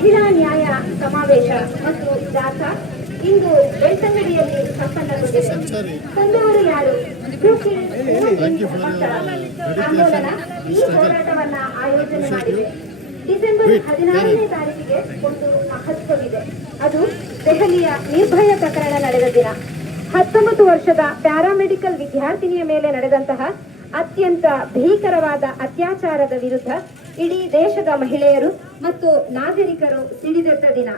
ಮಹಿಳಾ ನ್ಯಾಯ ಸಮಾವೇಶ ಮತ್ತು ಜಾಥಾ ಇಂದು ಬೆಳ್ತಂಗಡಿಯಲ್ಲಿ ಸಂಪನ್ನಗೊಂಡಿದೆ. ತಂದವರು ಯಾರು? ಆಂದೋಲನ ಈ ಹೋರಾಟವನ್ನ ಆಯೋಜನೆ ಮಾಡಿದೆ. ಡಿಸೆಂಬರ್ 16ನೇ ತಾರೀಕಿಗೆ ಒಂದು ಮಹತ್ವವಿದೆ. ಅದು ದೆಹಲಿಯ ನಿರ್ಭಯ ಪ್ರಕರಣ ನಡೆದ ದಿನ. 19 ವರ್ಷದ ಪ್ಯಾರಾಮೆಡಿಕಲ್ ವಿದ್ಯಾರ್ಥಿನಿಯ ಮೇಲೆ ನಡೆದಂತಹ ಅತ್ಯಂತ ಭೀಕರವಾದ ಅತ್ಯಾಚಾರದ ವಿರುದ್ಧ ಇಡೀ ದೇಶದ ಮಹಿಳೆಯರು ಮತ್ತು ನಾಗರಿಕರು ಸಿಡಿದೆದ್ದ ದಿನ.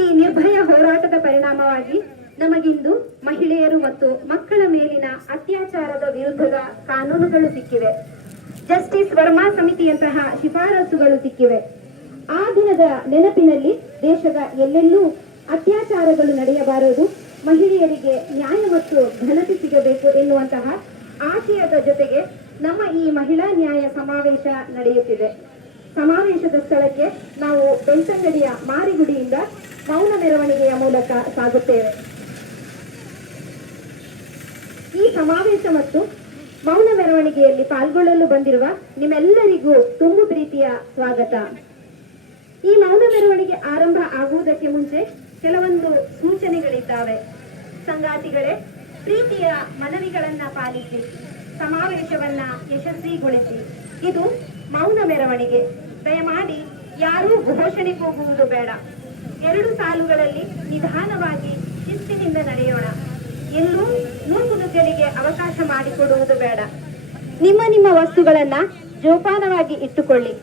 ಈ ನಿರ್ಭಯ ಹೋರಾಟದ ಪರಿಣಾಮವಾಗಿ ನಮಗಿಂದು ಮಹಿಳೆಯರು ಮತ್ತು ಮಕ್ಕಳ ಮೇಲಿನ ಅತ್ಯಾಚಾರದ ವಿರುದ್ಧದ ಕಾನೂನುಗಳು ಸಿಕ್ಕಿವೆ. ಜಸ್ಟಿಸ್ ವರ್ಮಾ ಸಮಿತಿಯಂತಹ ಶಿಫಾರಸುಗಳು ಸಿಕ್ಕಿವೆ. ಆ ದಿನದ ನೆನಪಿನಲ್ಲಿ ದೇಶದ ಎಲ್ಲೆಲ್ಲೂ ಅತ್ಯಾಚಾರಗಳು ನಡೆಯಬಾರದು, ಮಹಿಳೆಯರಿಗೆ ನ್ಯಾಯ ಮತ್ತು ಘನತೆ ಸಿಗಬೇಕು ಎನ್ನುವಂತಹ ಆಶಯದ ಜೊತೆಗೆ ನಮ್ಮ ಈ ಮಹಿಳಾ ನ್ಯಾಯ ಸಮಾವೇಶ ನಡೆಯುತ್ತಿದೆ. ಸಮಾವೇಶದ ಸ್ಥಳಕ್ಕೆ ನಾವು ಬೆಳ್ತಂಗಡಿಯ ಮಾರಿಗುಡಿಯಿಂದ ಮೌನ ಮೆರವಣಿಗೆಯ ಮೂಲಕ ಸಾಗುತ್ತೇವೆ. ಈ ಸಮಾವೇಶ ಮತ್ತು ಮೌನ ಮೆರವಣಿಗೆಯಲ್ಲಿ ಪಾಲ್ಗೊಳ್ಳಲು ಬಂದಿರುವ ನಿಮ್ಮೆಲ್ಲರಿಗೂ ತುಂಬು ಪ್ರೀತಿಯ ಸ್ವಾಗತ. ಈ ಮೌನ ಮೆರವಣಿಗೆ ಆರಂಭ ಆಗುವುದಕ್ಕೆ ಮುಂಚೆ ಕೆಲವೊಂದು ಸೂಚನೆಗಳಿದ್ದಾವೆ. ಸಂಗಾತಿಗಳೇ, ಪ್ರೀತಿಯ ಮನವಿಗಳನ್ನ ಪಾಲಿಸಿ ಸಮಾವೇಶವನ್ನ ಯಶಸ್ವಿಗೊಳಿಸಿ. ಇದು ಮೌನ ಮೆರವಣಿಗೆ. ದಯಮಾಡಿ ಯಾರೂ ಘೋಷಣೆ ಹೋಗುವುದು ಬೇಡ. 2 ಸಾಲುಗಳಲ್ಲಿ ನಿಧಾನವಾಗಿ ಶಿಸ್ತಿನಿಂದ ನಡೆಯೋಣ. ಎಲ್ಲೂ ನೂಕುನುಗ್ಗಲಿಗೆ ಅವಕಾಶ ಮಾಡಿಕೊಡುವುದು ಬೇಡ. ನಿಮ್ಮ ವಸ್ತುಗಳನ್ನ ಜೋಪಾನವಾಗಿ ಇಟ್ಟುಕೊಳ್ಳಿ.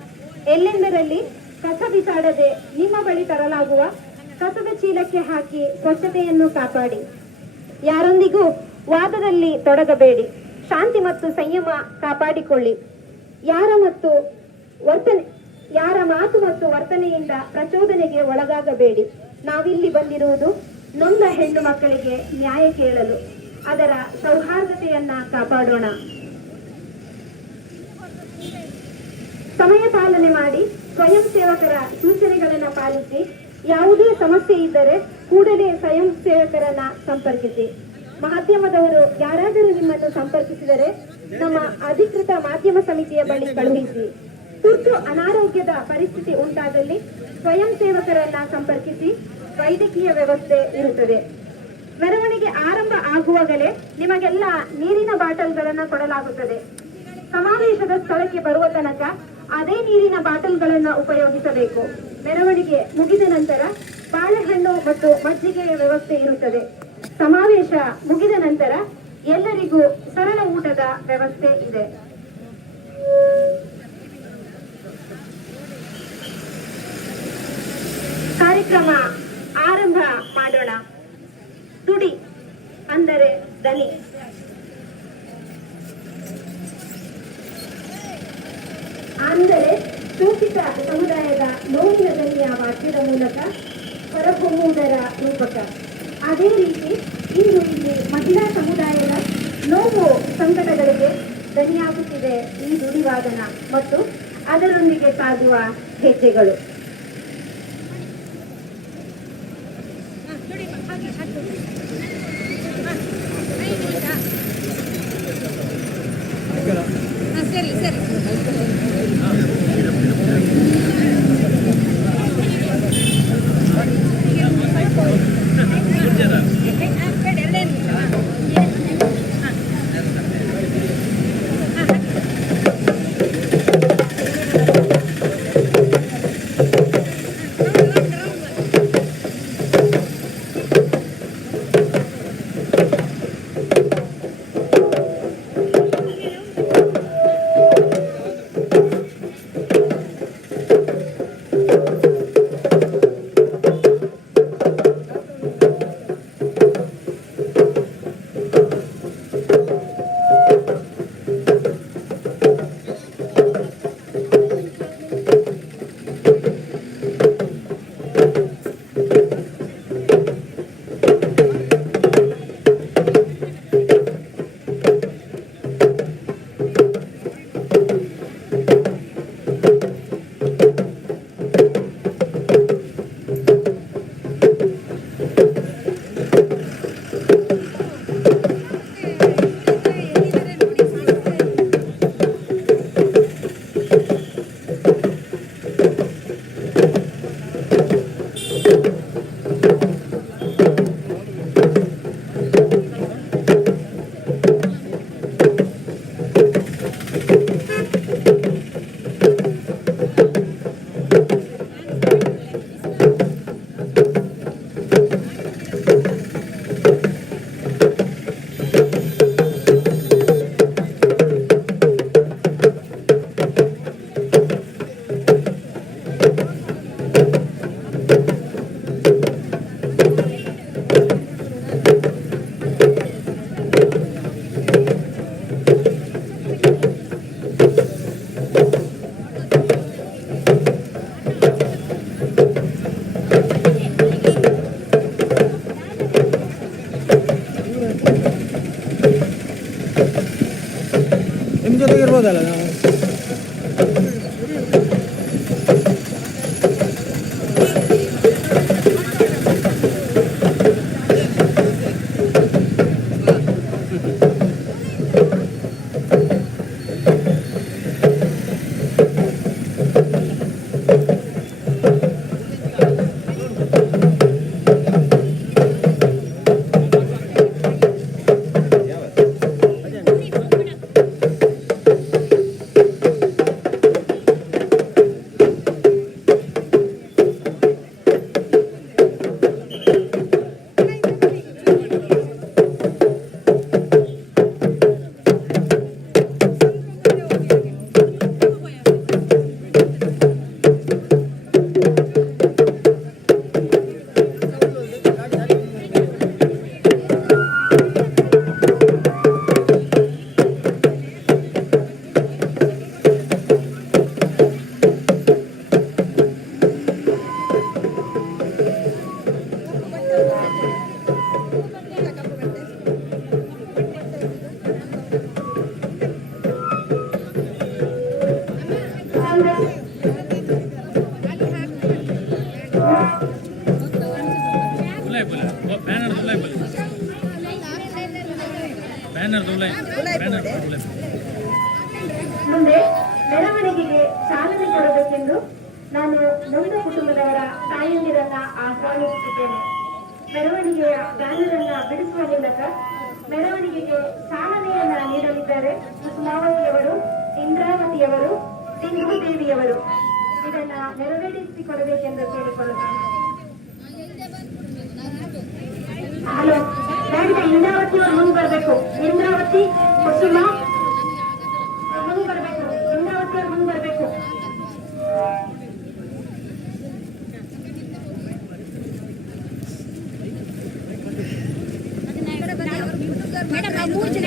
ಎಲ್ಲೆಂದರಲ್ಲಿ ಕಸ ಬಿಸಾಡದೆ ನಿಮ್ಮ ಬಳಿ ತರಲಾಗುವ ಕಸದ ಚೀಲಕ್ಕೆ ಹಾಕಿ ಸ್ವಚ್ಛತೆಯನ್ನು ಕಾಪಾಡಿ. ಯಾರೊಂದಿಗೂ ವಾದದಲ್ಲಿ ತೊಡಗಬೇಡಿ. ಶಾಂತಿ ಮತ್ತು ಸಂಯಮ ಕಾಪಾಡಿಕೊಳ್ಳಿ. ಯಾರ ಮಾತು ಮತ್ತು ವರ್ತನೆಯಿಂದ ಪ್ರಚೋದನೆಗೆ ಒಳಗಾಗಬೇಡಿ. ನಾವಿಲ್ಲಿ ಬಂದಿರುವುದು ನೊಂದ ಹೆಣ್ಣು ಮಕ್ಕಳಿಗೆ ನ್ಯಾಯ ಕೇಳಲು. ಅದರ ಸೌಹಾರ್ದತೆಯನ್ನ ಕಾಪಾಡೋಣ. ಸಮಯ ಪಾಲನೆ ಮಾಡಿ, ಸ್ವಯಂ ಸೇವಕರ ಸೂಚನೆಗಳನ್ನ ಪಾಲಿಸಿ. ಯಾವುದೇ ಸಮಸ್ಯೆ ಇದ್ದರೆ ಕೂಡಲೇ ಸ್ವಯಂ ಸೇವಕರನ್ನ ಸಂಪರ್ಕಿಸಿ. ಮಾಧ್ಯಮದವರು ಯಾರಾದರೂ ನಿಮ್ಮನ್ನು ಸಂಪರ್ಕಿಸಿದರೆ ನಮ್ಮ ಅಧಿಕೃತ ಮಾಧ್ಯಮ ಸಮಿತಿಯ ಬಳಿ ಕಳುಹಿಸಿ. ತುರ್ತು ಅನಾರೋಗ್ಯದ ಪರಿಸ್ಥಿತಿ ಉಂಟಾದಲ್ಲಿ ಸ್ವಯಂ ಸೇವಕರನ್ನ ಸಂಪರ್ಕಿಸಿ. ವೈದ್ಯಕೀಯ ವ್ಯವಸ್ಥೆ ಇರುತ್ತದೆ. ಮೆರವಣಿಗೆ ಆರಂಭ ಆಗುವಾಗಲೇ ನಿಮಗೆಲ್ಲ ನೀರಿನ ಬಾಟಲ್ಗಳನ್ನ ಕೊಡಲಾಗುತ್ತದೆ. ಸಮಾವೇಶದ ಸ್ಥಳಕ್ಕೆ ಬರುವ ತನಕ ಅದೇ ನೀರಿನ ಬಾಟಲ್ಗಳನ್ನ ಉಪಯೋಗಿಸಬೇಕು. ಮೆರವಣಿಗೆ ಮುಗಿದ ನಂತರ ಬಾಳೆಹಣ್ಣು ಮತ್ತು ಮಜ್ಜಿಗೆಯ ವ್ಯವಸ್ಥೆ ಇರುತ್ತದೆ. ಸಮಾವೇಶ ಮುಗಿದ ನಂತರ ಎಲ್ಲರಿಗೂ ಸರಳ ಊಟದ ವ್ಯವಸ್ಥೆ ಇದೆ. ಕಾರ್ಯಕ್ರಮ ಆರಂಭ ಮಾಡೋಣ. ತುಡಿ ಅಂದರೆ ದನಿ. ಅಂದರೆ ಶೋಷಿತ ಸಮುದಾಯದ ನೋವಿನ ದನಿಯ ವಾಕ್ಯದ ಮೂಲಕ ಹೊರಹೊಮ್ಮುವುದರ ರೂಪಕ. ಅದೇ ರೀತಿ ಇಂದು ಇಲ್ಲಿ ಮಹಿಳಾ ಸಮುದಾಯದ ನೋವು ಸಂಕಟಗಳಿಗೆ ದನಿಯಾಗುತ್ತಿದೆ ಈ ದುಡಿವಾದನ ಮತ್ತು ಅದರೊಂದಿಗೆ ಸಾಗುವ ಹೆಜ್ಜೆಗಳು. ಸರಿ ಸರಿ ಮುಂದೆ ಮೆರವಣಿಗೆಗೆ ಚಾಲನೆ ಕೊಡಬೇಕೆಂದು ನಾನು ನೊಂದ ಕುಟುಂಬದವರ ತಾಯಂದಿರನ್ನ ಆಹ್ವಾನಿಸುತ್ತಿದ್ದೇನೆ. ಮೆರವಣಿಗೆಯ ಬ್ಯಾನರನ್ನ ಬಿಡಿಸುವ ಮೂಲಕ ಮೆರವಣಿಗೆಗೆ ಚಾಲನೆಯನ್ನ ನೀಡಲಿದ್ದಾರೆ ಕುಸುಮಾವತಿಯವರು, ಇಂದ್ರಾವತಿಯವರು, ಸಿಂಧೂದೇವಿಯವರು. ಇದನ್ನ ನೆರವೇರಿಸಿಕೊಡಬೇಕೆಂದು ಕೇಳಿಕೊಳ್ಳುತ್ತೇನೆ. ಹಲೋ, ಬೇಡ, ಇಂದ್ರಾವತಿ ಅವ್ರು ಮುಂದೆ ಬರಬೇಕು. ಇಂದ್ರಾವತಿ, ಕುಸುಮ ಮುಂದೆ ಬರಬೇಕು. ಇಂದ್ರಾವತಿ ಅವ್ರು ಮುಂದೆ ಬರಬೇಕು. ಮೇಡಮ್ ನಾವು 3 ಜನ